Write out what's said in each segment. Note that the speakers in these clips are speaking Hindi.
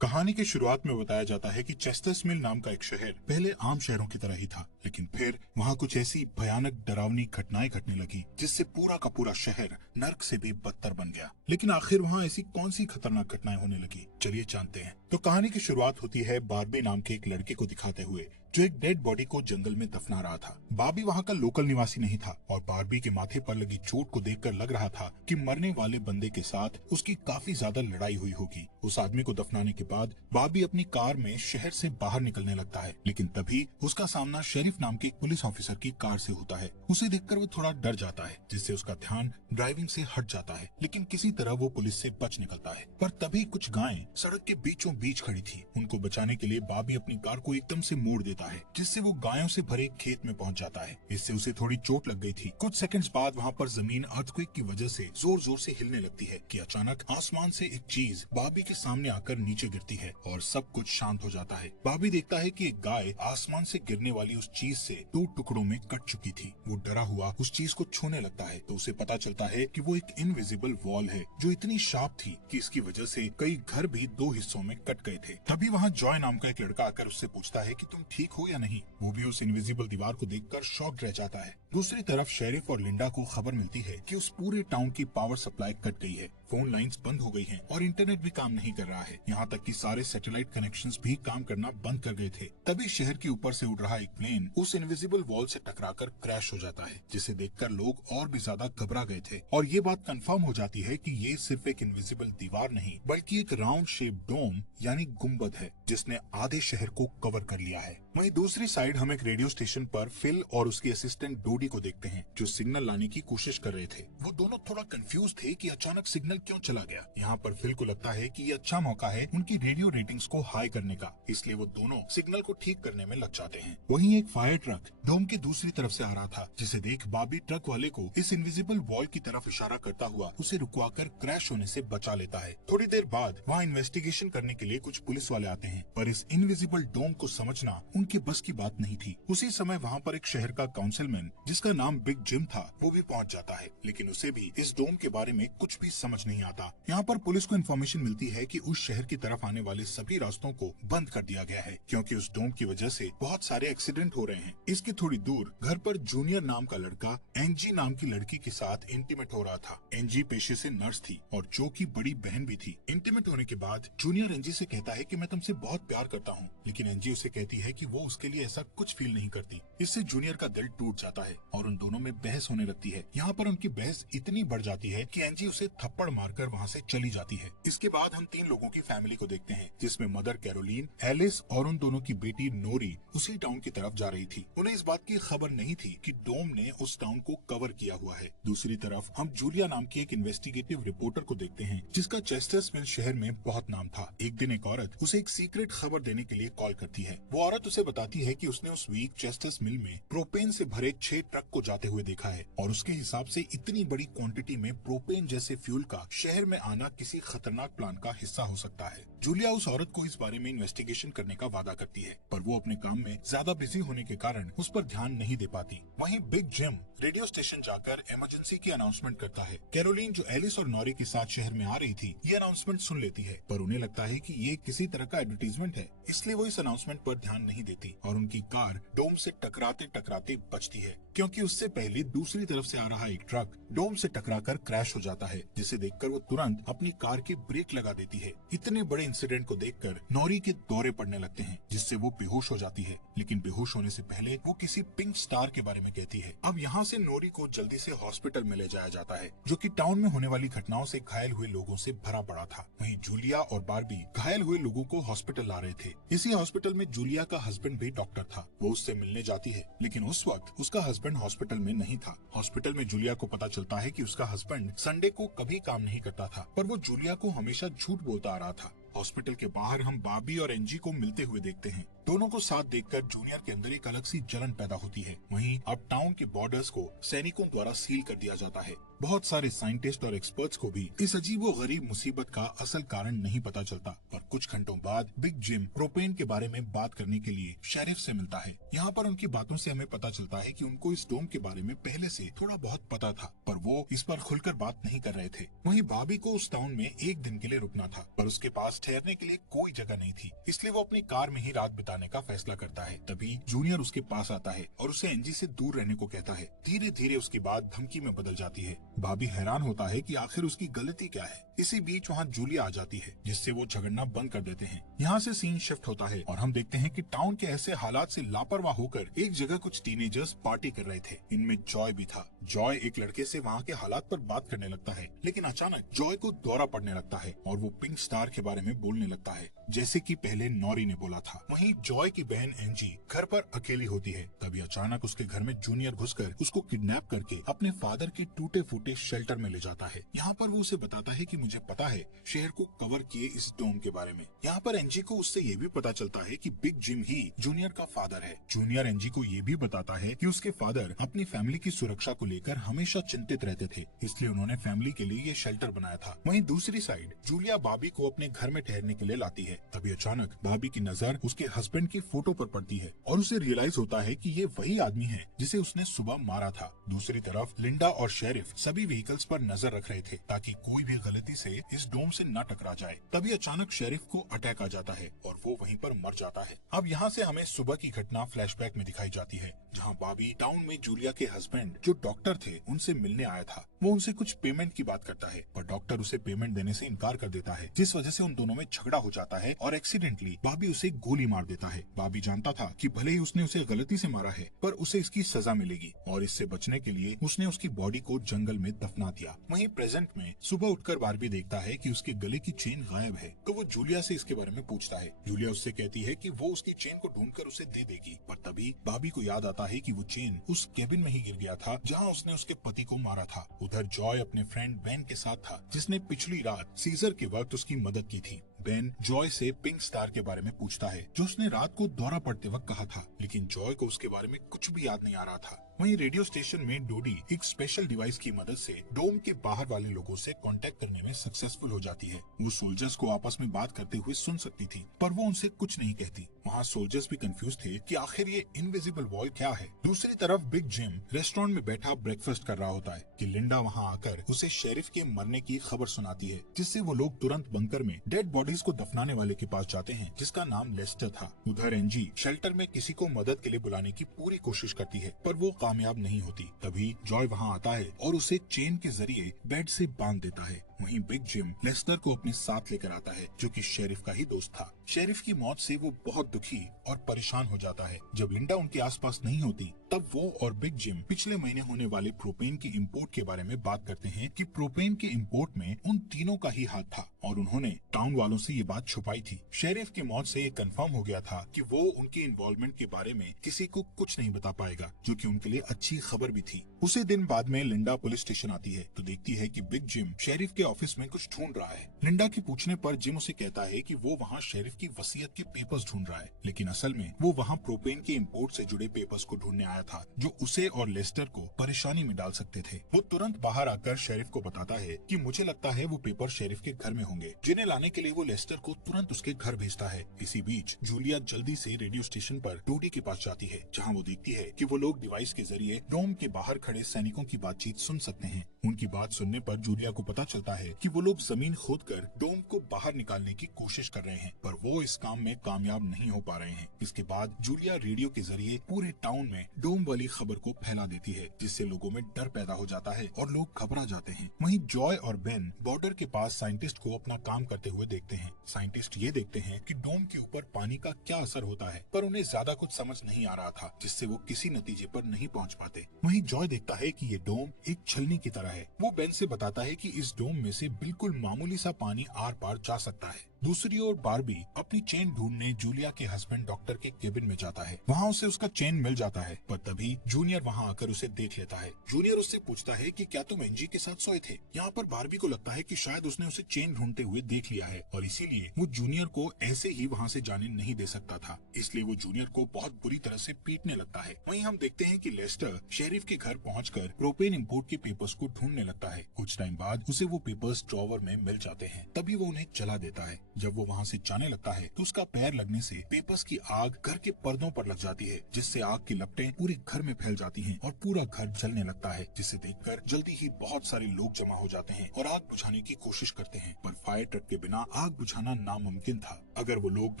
कहानी की शुरुआत में बताया जाता है कि चेस्टर्स मिल नाम का एक शहर पहले आम शहरों की तरह ही था, लेकिन फिर वहाँ कुछ ऐसी भयानक डरावनी घटनाएं घटने लगी जिससे पूरा का पूरा शहर नर्क से भी बदतर बन गया। लेकिन आखिर वहाँ ऐसी कौन सी खतरनाक घटनाएं होने लगी, चलिए जानते हैं। तो कहानी की शुरुआत होती है बार्बी नाम के एक लड़के को दिखाते हुए जो एक डेड बॉडी को जंगल में दफना रहा था। बार्बी वहाँ का लोकल निवासी नहीं था और बार्बी के माथे पर लगी चोट को देखकर लग रहा था कि मरने वाले बंदे के साथ उसकी काफी ज्यादा लड़ाई हुई होगी। उस आदमी को दफनाने के बाद बार्बी अपनी कार में शहर से बाहर निकलने लगता है, लेकिन तभी उसका सामना शेरिफ नाम के एक पुलिस ऑफिसर की कार से होता है। उसे देखकर वो थोड़ा डर जाता है, जिससे उसका ध्यान ड्राइविंग से हट जाता है, लेकिन किसी तरह वो पुलिस से बच निकलता है। पर तभी कुछ गायें सड़क के बीचों बीच खड़ी थी। उनको बचाने के लिए बार्बी अपनी कार को एकदम से मोड़ देता है, जिससे वो गायों से भरे खेत में पहुंच जाता है। इससे उसे थोड़ी चोट लग गई थी। कुछ सेकंड्स बाद वहाँ पर जमीन अर्थक्वेक की वजह से जोर जोर से हिलने लगती है कि अचानक आसमान से एक चीज बार्बी के सामने आकर नीचे गिरती है और सब कुछ शांत हो जाता है। बार्बी देखता है कि एक गाय आसमान से गिरने वाली उस चीज से 2 टुकड़ों में कट चुकी थी। वो डरा हुआ उस चीज को छूने लगता है तो उसे पता चलता है कि वो एक इनविजिबल वॉल है जो इतनी शार्प थी कि इसकी वजह से कई घर भी 2 हिस्सों में कट गए थे। तभी वहाँ जॉय नाम का एक लड़का आकर उससे पूछता है कि तुम ठीक हो या नहीं। वो भी उस इनविजिबल दीवार को देखकर शॉक्ड रह जाता है। दूसरी तरफ शेरिफ और लिंडा को खबर मिलती है कि उस पूरे टाउन की पावर सप्लाई कट गई है, फोन लाइंस बंद हो गई हैं और इंटरनेट भी काम नहीं कर रहा है। यहाँ तक कि सारे सैटेलाइट कनेक्शंस भी काम करना बंद कर गए थे। तभी शहर के ऊपर से उड़ रहा एक प्लेन उस इनविजिबल वॉल से टकराकर क्रैश हो जाता है, जिसे देखकर लोग और भी ज्यादा घबरा गए थे। और ये बात कंफर्म हो जाती है कि ये सिर्फ एक इनविजिबल दीवार नहीं बल्कि एक राउंड शेप डोम यानी गुम्बद है, जिसने आधे शहर को कवर कर लिया है। वहीं दूसरी साइड हम एक रेडियो स्टेशन पर फिल और उसकी असिस्टेंट डोडी को देखते हैं जो सिग्नल लाने की कोशिश कर रहे थे। वो दोनों थोड़ा कंफ्यूज थे कि अचानक सिग्नल क्यों चला गया। यहाँ पर फिल को लगता है कि ये अच्छा मौका है उनकी रेडियो रेटिंग्स को हाई करने का, इसलिए वो दोनों सिग्नल को ठीक करने में लग जाते हैं। वहीं एक फायर ट्रक डोम के दूसरी तरफ से आ रहा था, जिसे देख बार्बी ट्रक वाले को इस इनविजिबल वॉल की तरफ इशारा करता हुआ उसे रुकवाकर क्रैश होने से बचा लेता है। थोड़ी देर बाद वहाँ इन्वेस्टिगेशन करने के लिए कुछ पुलिस वाले आते हैं, पर इस इनविजिबल डोम को समझना उनके बस की बात नहीं थी। उसी समय वहाँ पर एक शहर का काउंसिलमैन जिसका नाम बिग जिम था वो भी पहुँच जाता है, लेकिन उसे भी इस डोम के बारे में कुछ भी समझ नहीं आता। यहाँ पर पुलिस को इन्फॉर्मेशन मिलती है कि उस शहर की तरफ आने वाले सभी रास्तों को बंद कर दिया गया है, क्योंकि उस डोम की वजह से बहुत सारे एक्सीडेंट हो रहे हैं। इसके थोड़ी दूर घर पर जूनियर नाम का लड़का एंजी नाम की लड़की के साथ इंटीमेट हो रहा था। एंजी पेशे से नर्स थी और जो की बड़ी बहन भी थी। इंटीमेट होने के बाद जूनियर एंजी से कहता है कि मैं तुमसे बहुत प्यार करता हूँ, लेकिन एंजी उसे कहती है कि वो उसके लिए ऐसा कुछ फील नहीं करती। इससे जूनियर का दिल टूट जाता है और उन दोनों में बहस होने लगती है। यहाँ पर उनकी बहस इतनी बढ़ जाती है कि एंजी उसे थप्पड़ मारकर वहाँ से चली जाती है। इसके बाद हम 3 लोगों की फैमिली को देखते हैं, जिसमें मदर कैरोलीन, एलिस और उन दोनों की बेटी नोरी उसी टाउन की तरफ जा रही थी। उन्हें इस बात की खबर नहीं थी कि डोम ने उस टाउन को कवर किया हुआ है। दूसरी तरफ हम जूलिया नाम की एक इन्वेस्टिगेटिव रिपोर्टर को देखते हैं, जिसका चेस्टर्स मिल शहर में बहुत नाम था। एक दिन एक औरत उसे एक सीक्रेट खबर देने के लिए कॉल करती है। वो औरत उसे बताती है कि उसने उस वीक चेस्टर्स मिल में प्रोपेन से भरे 6 ट्रक को जाते हुए देखा है और उसके हिसाब से इतनी बड़ी क्वांटिटी में प्रोपेन जैसे फ्यूल का शहर में आना किसी खतरनाक प्लान का हिस्सा हो सकता है। जूलिया उस औरत को इस बारे में इन्वेस्टिगेशन करने का वादा करती है, पर वो अपने काम में ज्यादा बिजी होने के कारण उस पर ध्यान नहीं दे पाती। वहीं बिग जिम रेडियो स्टेशन जाकर इमरजेंसी की अनाउंसमेंट करता है। कैरोलीन जो एलिस और नॉरी के साथ शहर में आ रही थी ये अनाउंसमेंट सुन लेती है, पर उन्हें लगता है कि ये किसी तरह का एडवर्टीजमेंट है, इसलिए वो इस अनाउंसमेंट पर ध्यान नहीं देती और उनकी कार डोम से टकराते टकराते बचती है, क्योंकि उससे पहले दूसरी तरफ से आ रहा एक ट्रक डोम से टकराकर क्रैश हो जाता है, जिसे देखकर वो तुरंत अपनी कार के ब्रेक लगा देती है। इतने बड़े इंसिडेंट को देखकर नॉरी के दौरे पड़ने लगते हैं, जिससे वो बेहोश हो जाती है, लेकिन बेहोश होने से पहले वो किसी पिंक स्टार के बारे में कहती है। अब यहाँ से नोरी को जल्दी से हॉस्पिटल में ले जाया जाता है, जो कि टाउन में होने वाली घटनाओं से घायल हुए लोगों से भरा पड़ा था। वहीं जूलिया और बार्बी घायल हुए लोगों को हॉस्पिटल ला रहे थे। इसी हॉस्पिटल में जूलिया का हस्बैंड भी डॉक्टर था। वो उससे मिलने जाती है, लेकिन उस वक्त उसका हस्बैंड हॉस्पिटल में नहीं था। हॉस्पिटल में जूलिया को पता चलता है कि उसका हस्बैंड संडे को कभी काम नहीं करता था, पर वो जूलिया को हमेशा झूठ बोलता आ रहा था। हॉस्पिटल के बाहर हम बार्बी और एंजी को मिलते हुए देखते हैं। दोनों को साथ देखकर जूनियर के अंदर एक अलग सी जलन पैदा होती है। वहीं अब टाउन के बॉर्डर्स को सैनिकों द्वारा सील कर दिया जाता है। बहुत सारे साइंटिस्ट और एक्सपर्ट्स को भी इस अजीबो गरीब मुसीबत का असल कारण नहीं पता चलता। पर कुछ घंटों बाद बिग जिम प्रोपेन के बारे में बात करने के लिए शेरिफ से मिलता है। यहाँ पर उनकी बातों से हमें पता चलता है कि उनको इस डोम के बारे में पहले से थोड़ा बहुत पता था, पर वो इस पर खुलकर बात नहीं कर रहे थे। वहीं बॉबी को उस टाउन में एक दिन के लिए रुकना था, पर उसके पास ठहरने के लिए कोई जगह नहीं थी, इसलिए वो अपनी कार में ही रात बिताने का फैसला करता है। तभी जूनियर उसके पास आता है और उसे एंजी से दूर रहने को कहता है। धीरे धीरे उसकी बात धमकी में बदल जाती है। बॉबी हैरान होता है कि आखिर उसकी गलती क्या है। इसी बीच वहाँ जूलिया आ जाती है, जिससे वो झगड़ना बंद कर देते हैं। यहाँ से सीन शिफ्ट होता है और हम देखते हैं कि टाउन के ऐसे हालात से लापरवाह होकर एक जगह कुछ टीनेजर्स पार्टी कर रहे थे। इनमें जॉय भी था। जॉय एक लड़के से वहाँ के हालात पर बात करने लगता है, लेकिन अचानक जॉय को दौरा पड़ने लगता है और वो पिंक स्टार के बारे में बोलने लगता है, जैसे कि पहले नॉरी ने बोला था। वहीं जॉय की बहन एंजी घर पर अकेली होती है। तभी अचानक उसके घर में जूनियर घुसकर उसको किडनैप करके अपने फादर के टूटे फूटे शेल्टर में ले जाता है। यहाँ पर वो उसे बताता है कि मुझे पता है शहर को कवर किए इस डोम के बारे में। यहाँ पर एंजी को उससे ये भी पता चलता है कि बिग जिम ही जूनियर का फादर है। जूनियर एंजी को ये भी बताता है कि उसके फादर अपनी फैमिली की सुरक्षा को लेकर हमेशा चिंतित रहते थे, इसलिए उन्होंने फैमिली के लिए ये शेल्टर बनाया था। वहीं दूसरी साइड जूलिया बॉबी को अपने घर में ठहरने के लिए लाती है। तभी अचानक बॉबी की नजर उसके हस्बैंड की फोटो पर पड़ती है और उसे रियलाइज होता है कि ये वही आदमी है जिसे उसने सुबह मारा था। दूसरी तरफ लिंडा और शेरिफ सभी व्हीकल्स पर नजर रख रहे थे ताकि कोई भी गलती से इस डोम से न टकरा जाए। तभी अचानक शेरिफ को अटैक आ जाता है और वो वहीं पर मर जाता है। अब यहाँ से हमें सुबह की घटना फ्लैशबैक में दिखाई जाती है, जहाँ बॉबी टाउन में जूलिया के हस्बैंड जो डॉक्टर थे उनसे मिलने आया था। वो उनसे कुछ पेमेंट की बात करता है, पर डॉक्टर उसे पेमेंट देने से इनकार कर देता है, जिस वजह से उन दोनों में झगड़ा हो जाता है और एक्सीडेंटली बॉबी उसे गोली मार देता है। बॉबी जानता था कि भले ही उसने उसे गलती से मारा है, पर उसे इसकी सजा मिलेगी और इससे बचने के लिए उसने उसकी बॉडी को जंगल में दफना दिया। वहीं प्रेजेंट में सुबह उठकर बार्बी देखता है कि उसके गले की चेन गायब है, तो वो जूलिया से इसके बारे में पूछता है। जूलिया उससे कहती है कि वो उसकी चेन को ढूंढकर उसे दे देगी, पर तभी बॉबी को याद आता है कि वो चेन उस केबिन में ही गिर गया था जहाँ उसने उसके पति को मारा था। उधर जॉय अपने फ्रेंड बेन के साथ था, जिसने पिछली रात सीजर के वक्त उसकी मदद की थी। बेन जॉय से पिंक स्टार के बारे में पूछता है, जो उसने रात को दौरा पड़ते वक्त कहा था, लेकिन जॉय को उसके बारे में कुछ भी याद नहीं आ रहा था। वहीं रेडियो स्टेशन में डोडी एक स्पेशल डिवाइस की मदद से डोम के बाहर वाले लोगों से कांटेक्ट करने में सक्सेसफुल हो जाती है। वो सोल्जर्स को आपस में बात करते हुए सुन सकती थी, पर वो उनसे कुछ नहीं कहती। वहाँ सोल्जर्स भी कंफ्यूज थे कि आखिर ये इनविजिबल वॉल क्या है। दूसरी तरफ बिग जिम रेस्टोरेंट में बैठा ब्रेकफास्ट कर रहा होता है कि लिंडा वहाँ आकर उसे शेरिफ के मरने की खबर सुनाती है, जिससे वो लोग तुरंत बंकर में डेड बॉडीज को दफनाने वाले के पास जाते हैं, जिसका नाम लेस्टर था। उधर एंजी शेल्टर में किसी को मदद के लिए बुलाने की पूरी कोशिश करती है, पर वो कामयाब नहीं होती। तभी जॉय वहाँ आता है और उसे चेन के जरिए बेड से बांध देता है। वहीं बिग जिम लेस्टर को अपने साथ लेकर आता है, जो कि शेरिफ का ही दोस्त था। शेरिफ की मौत से वो बहुत दुखी और परेशान हो जाता है। जब लिंडा उनके आसपास नहीं होती, तब वो और बिग जिम पिछले महीने होने वाले प्रोपेन की इंपोर्ट के बारे में बात करते हैं कि प्रोपेन के इंपोर्ट में उन तीनों का ही हाथ था और उन्होंने टाउन वालों से ये बात छुपाई थी। शेरिफ की मौत से ये कंफर्म हो गया था कि वो उनकी इन्वॉल्वमेंट के बारे में किसी को कुछ नहीं बता पाएगा, जो कि उनके लिए अच्छी खबर भी थी। उसी दिन बाद में लिंडा पुलिस स्टेशन आती है तो देखती है कि बिग जिम शेरिफ के ऑफिस में कुछ ढूंढ रहा है। लिंडा के पूछने पर जिम उसे कहता है कि वो वहाँ शेरिफ की वसीयत के पेपर्स ढूंढ रहा है, लेकिन असल में वो वहाँ प्रोपेन के इंपोर्ट से जुड़े पेपर्स को ढूंढने आया था, जो उसे और लेस्टर को परेशानी में डाल सकते थे। वो तुरंत बाहर आकर शेरिफ को बताता है कि मुझे लगता है वो पेपर शेरिफ के घर में होंगे, जिन्हें लाने के लिए वो लेस्टर को तुरंत उसके घर भेजता है। इसी बीच जूलिया जल्दी से रेडियो स्टेशन पर डोडी के पास जाती है, जहाँ वो देखती है कि वो लोग डिवाइस के जरिए डोम के बाहर खड़े सैनिकों की बातचीत सुन सकते हैं। उनकी बात सुनने पर जूलिया को पता चलता है कि वो लोग जमीन खोदकर डोम को बाहर निकालने की कोशिश कर रहे हैं, पर वो इस काम में कामयाब नहीं हो पा रहे हैं। इसके बाद जूलिया रेडियो के जरिए पूरे टाउन में डोम वाली खबर को फैला देती है, जिससे लोगों में डर पैदा हो जाता है और लोग घबरा जाते हैं। वहीं जॉय और बेन बॉर्डर के पास साइंटिस्ट को अपना काम करते हुए देखते हैं। साइंटिस्ट ये देखते हैं कि डोम के ऊपर पानी का क्या असर होता है, पर उन्हें ज्यादा कुछ समझ नहीं आ रहा था, जिससे वो किसी नतीजे पर नहीं पहुंच पाते। वहीं जॉय देखता है कि ये डोम एक छलनी की तरह है। वो बेन से बताता है कि इस डोम में से बिल्कुल मामूली सा पानी आर पार जा सकता है। दूसरी ओर बार्बी अपनी चेन ढूंढने जूलिया के हस्बैंड डॉक्टर के केबिन में जाता है। वहाँ उसे उसका चेन मिल जाता है, पर तभी जूनियर वहाँ आकर उसे देख लेता है। जूनियर उससे पूछता है कि क्या तुम एंजी के साथ सोए थे। यहाँ पर बार्बी को लगता है कि शायद उसने उसे चेन ढूंढते हुए देख लिया है और इसीलिए वो जूनियर को ऐसे ही वहाँ से जाने नहीं दे सकता था, इसलिए वो जूनियर को बहुत बुरी तरह से पीटने लगता है। वहीं हम देखते हैं कि लेस्टर शेरिफ के घर पहुंचकर प्रोपेन इंपोर्ट के पेपर्स को ढूंढने लगता है। कुछ टाइम बाद उसे वो पेपर्स ड्रॉवर में मिल जाते हैं, तभी वो उन्हें जला देता है। जब वो वहाँ से जाने लगता है तो उसका पैर लगने से पेपर्स की आग घर के पर्दों पर लग जाती है, जिससे आग की लपटें पूरे घर में फैल जाती हैं और पूरा घर जलने लगता है, जिसे देखकर जल्दी ही बहुत सारे लोग जमा हो जाते हैं और आग बुझाने की कोशिश करते हैं, पर फायर ट्रक के बिना आग बुझाना नामुमकिन था। अगर वो लोग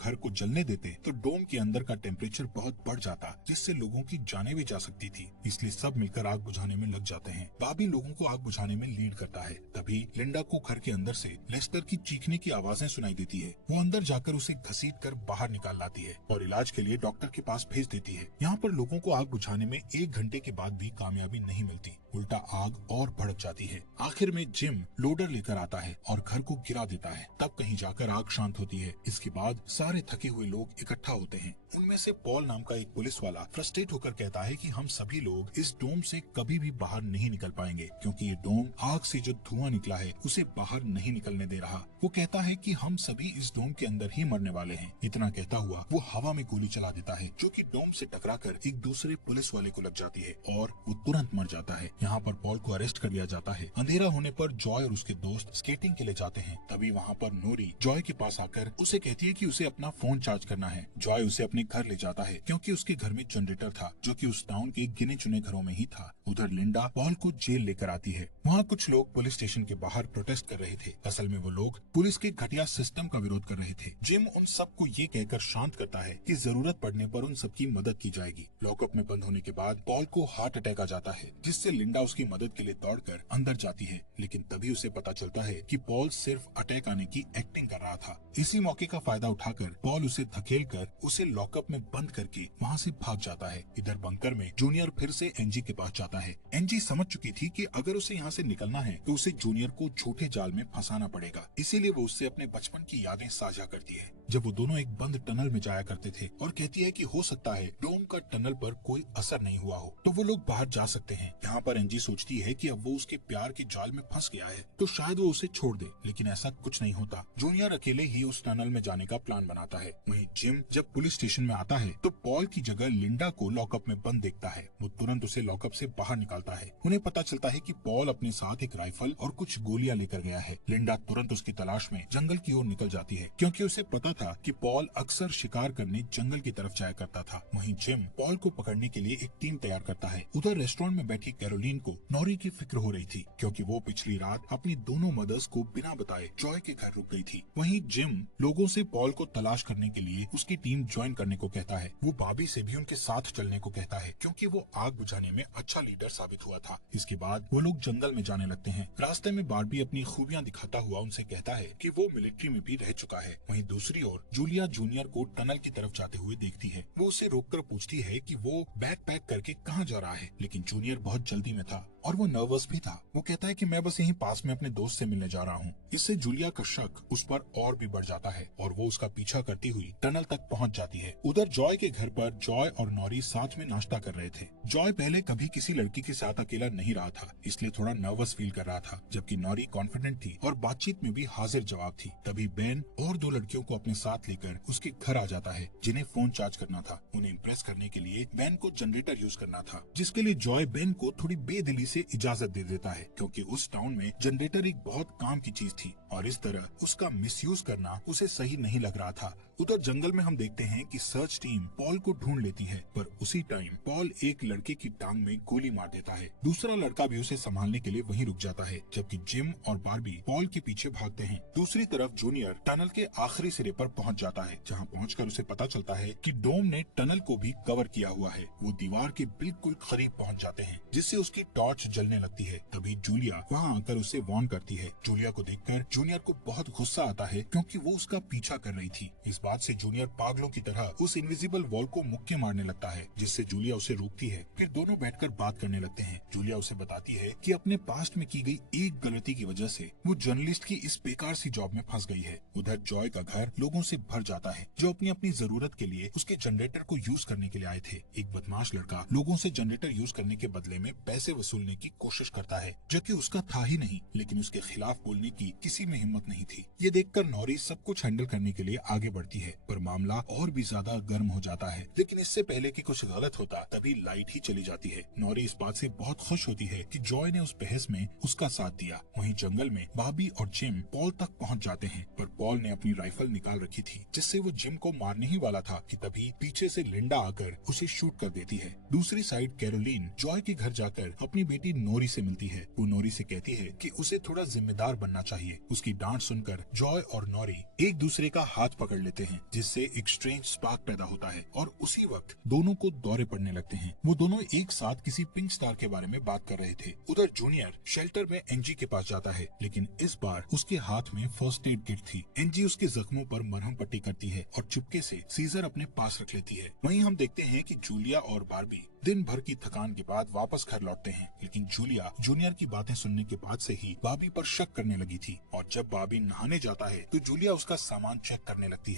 घर को जलने देते तो डोम के अंदर का टेम्परेचर बहुत बढ़ जाता, जिससे लोगों की जानें भी जा सकती थी, इसलिए सब मिलकर आग बुझाने में लग जाते हैं। बाबी लोगों को आग बुझाने में लीड करता है। तभी लिंडा को घर के अंदर से लेस्टर की चीखने की आवाजें सुनाई देती है। वो अंदर जाकर उसे घसीट कर बाहर निकाल लाती है और इलाज के लिए डॉक्टर के पास भेज देती है। यहाँ पर लोगों को आग बुझाने में 1 घंटे के बाद भी कामयाबी नहीं मिलती, उल्टा आग और भड़क जाती है। आखिर में जिम लोडर लेकर आता है और घर को गिरा देता है, तब कहीं जाकर आग शांत होती है। इसके बाद सारे थके हुए लोग इकट्ठा होते हैं। उनमें से पॉल नाम का एक पुलिस वाला फ्रस्ट्रेट होकर कहता है कि हम सभी लोग इस डोम से कभी भी बाहर नहीं निकल पाएंगे, क्योंकि ये डोम आग से जो धुआं निकला है उसे बाहर नहीं निकलने दे रहा। वो कहता है कि हम सभी इस डोम के अंदर ही मरने वाले हैं। इतना कहता हुआ वो हवा में गोली चला देता है, जो कि डोम से टकराकर एक दूसरे पुलिस वाले को लग जाती है और वो तुरंत मर जाता है। यहाँ पर पॉल को अरेस्ट कर लिया जाता है। अंधेरा होने पर जॉय और उसके दोस्त स्केटिंग के लिए जाते हैं। तभी वहाँ पर नोरी जॉय के पास आकर उसे कहती है कि उसे अपना फोन चार्ज करना है। जॉय उसे अपने घर ले जाता है, क्योंकि उसके घर में जनरेटर था, जो कि उस टाउन के गिने चुने घरों में ही था। उधर लिंडा पॉल को जेल लेकर आती है। वहाँ कुछ लोग पुलिस स्टेशन के बाहर प्रोटेस्ट कर रहे थे। असल में वो लोग पुलिस के घटिया सिस्टम का विरोध कर रहे थे। जिम उन सबको ये कहकर शांत करता है कि जरूरत पड़ने पर उन सबकी मदद की जाएगी। लॉकअप में बंद होने के बाद पॉल को हार्ट अटैक आ जाता है, जिससे लिंडा उसकी मदद के लिए दौड़कर अंदर जाती है, लेकिन तभी उसे पता चलता है कि पॉल सिर्फ अटैक आने की एक्टिंग कर रहा था। इसी मौके का फायदा उठाकर पॉल उसे धकेलकर उसे लॉकअप में बंद करके वहाँ से भाग जाता है। इधर बंकर में जूनियर फिर से एनजी के पास जाता है। एनजी समझ चुकी थी कि अगर उसे यहाँ से निकलना है तो उसे जूनियर को झूठे जाल में फंसाना पड़ेगा, इसीलिए वो उससे अपने बचपन की यादें साझा करती है, जब वो दोनों एक बंद टनल में जाया करते थे, और कहती है कि हो सकता है डोम का टनल पर कोई असर नहीं हुआ हो, तो वो लोग बाहर जा सकते हैं। यहाँ पर एनजी सोचती है कि अब वो उसके प्यार के जाल में फंस गया है, तो शायद वो उसे छोड़ दे, लेकिन ऐसा कुछ नहीं होता। जूनियर अकेले ही उस टनल में जाने का प्लान बनाता है। वहीं जिम जब पुलिस स्टेशन में आता है तो पॉल की जगह लिंडा को लॉकअप में बंद देखता है। वो तुरंत उसे लॉकअप से बाहर निकालता है। उन्हें पता चलता है कि पॉल अपने साथ एक राइफल और कुछ गोलियां लेकर गया है। लिंडा तुरंत उसकी तलाश में जंगल की ओर निकल जाती है, क्योंकि उसे पता था कि पॉल अक्सर शिकार करने जंगल की तरफ जाया करता था। वहीं जिम पॉल को पकड़ने के लिए एक टीम तैयार करता है। उधर रेस्टोरेंट में बैठी कैरोलीन को नॉरी की फिक्र हो रही थी, क्योंकि वो पिछली रात अपनी दोनों मदर्स को बिना बताए जॉय के घर रुक गई थी। वहीं जिम लोगों से पॉल को तलाश करने के लिए उसकी टीम ज्वाइन करने को कहता है। वो बाबी से भी उनके साथ चलने को कहता है, क्योंकि वो आग बुझाने में अच्छा लीडर साबित हुआ था। इसके बाद वो लोग जंगल में जाने लगते हैं। रास्ते में बार्बी अपनी खूबियां दिखाता हुआ उनसे कहता है कि वो मिलिट्री में भी रह चुका है। वहीं दूसरी ओर जूलिया जूनियर को टनल की तरफ जाते हुए देखती है। वो उसे रोककर पूछती है कि वो बैग पैक करके कहाँ जा रहा है, लेकिन जूनियर बहुत जल्दी में था और वो नर्वस भी था। वो कहता है कि मैं बस यहीं पास में अपने दोस्त से मिलने जा रहा हूँ। इससे जूलिया का शक उस पर और भी बढ़ जाता है और वो उसका पीछा करती हुई टनल तक पहुँच जाती है। उधर जॉय के घर पर जॉय और नॉरी साथ में नाश्ता कर रहे थे। जॉय पहले कभी किसी लड़की के साथ अकेला नहीं रहा था, इसलिए थोड़ा नर्वस फील कर रहा था, जबकि नॉरी कॉन्फिडेंट थी और बातचीत में भी हाजिर जवाब थी। तभी बेन और 2 लड़कियों को अपने साथ लेकर उसके घर आ जाता है, जिन्हें फोन चार्ज करना था। उन्हें इम्प्रेस करने के लिए बेन को जनरेटर यूज करना था, जिसके लिए जॉय बेन को थोड़ी बेदिली से इजाजत दे देता है, क्योंकि उस टाउन में जनरेटर एक बहुत काम की चीज थी और इस तरह उसका मिसयूज करना उसे सही नहीं लग रहा था। उधर जंगल में हम देखते हैं कि सर्च टीम पॉल को ढूंढ लेती है, पर उसी टाइम पॉल एक लड़के की टांग में गोली मार देता है। दूसरा लड़का भी उसे संभालने के लिए वहीं रुक जाता है, जबकि जिम और बार्बी पॉल के पीछे भागते हैं। दूसरी तरफ जूनियर टनल के आखिरी सिरे पर पहुंच जाता है, जहां पहुंचकर उसे पता चलता है कि डोम ने टनल को भी कवर किया हुआ है। वो दीवार के बिल्कुल करीब पहुंच जाते हैं, जिससे उसकी टॉर्च जलने लगती है। तभी जूलिया वहां आकर उसे वार्न करती है। जूलिया को देखकर जूनियर को बहुत गुस्सा आता है, क्योंकि वो उसका पीछा कर रही थी। इस बाद से जूनियर पागलों की तरह उस इनविजिबल वॉल को मुक्के मारने लगता है, जिससे जूलिया उसे रोकती है। फिर दोनों बैठकर बात करने लगते हैं। जूलिया उसे बताती है कि अपने पास्ट में की गई एक गलती की वजह से वो जर्नलिस्ट की इस बेकार सी जॉब में फंस गई है। उधर जॉय का घर लोगों से भर जाता है जो अपनी अपनी जरूरत के लिए उसके जनरेटर को यूज करने के लिए आए थे। एक बदमाश लड़का लोगों से जनरेटर यूज करने के बदले में पैसे वसूलने की कोशिश करता है, जो कि उसका था ही नहीं, लेकिन उसके खिलाफ बोलने की किसी में हिम्मत नहीं थी। ये देखकर नॉरी सब कुछ हैंडल करने के लिए आगे बढ़ती है, पर मामला और भी ज्यादा गर्म हो जाता है। लेकिन इससे पहले कि कुछ गलत होता तभी लाइट ही चली जाती है। नॉरी इस बात से बहुत खुश होती है कि जॉय ने उस बहस में उसका साथ दिया। वहीं जंगल में बॉबी और जिम पॉल तक पहुंच जाते हैं, पर पॉल ने अपनी राइफल निकाल रखी थी, जिससे वो जिम को मारने ही वाला था कि तभी पीछे से लिंडा आकर उसे शूट कर देती है। दूसरी साइड कैरोलीन जॉय के घर जाकर अपनी बेटी नोरी से मिलती है। वो नोरी से कहती है कि उसे थोड़ा जिम्मेदार बनना चाहिए। उसकी डांट सुनकर जॉय और नोरी एक दूसरे का हाथ पकड़ लेते हैं, जिससे एक स्ट्रेंज स्पार्क पैदा होता है और उसी वक्त दोनों को दौरे पड़ने लगते हैं। वो दोनों एक साथ किसी पिंक स्टार के बारे में बात कर रहे थे। उधर जूनियर शेल्टर में एनजी के पास जाता है, लेकिन इस बार उसके हाथ में फर्स्ट एड किट थी। एनजी उसके जख्मों पर मरहम पट्टी करती है और चुपके से सीजर अपने पास रख लेती है। वहीं हम देखते हैं कि जूलिया और बार्बी दिन भर की थकान के बाद वापस घर लौटते हैं, लेकिन जूलिया जूनियर की बातें सुनने के बाद से ही बार्बी पर शक करने लगी थी और जब बार्बी नहाने जाता है तो जूलिया उसका सामान चेक करने लगती है।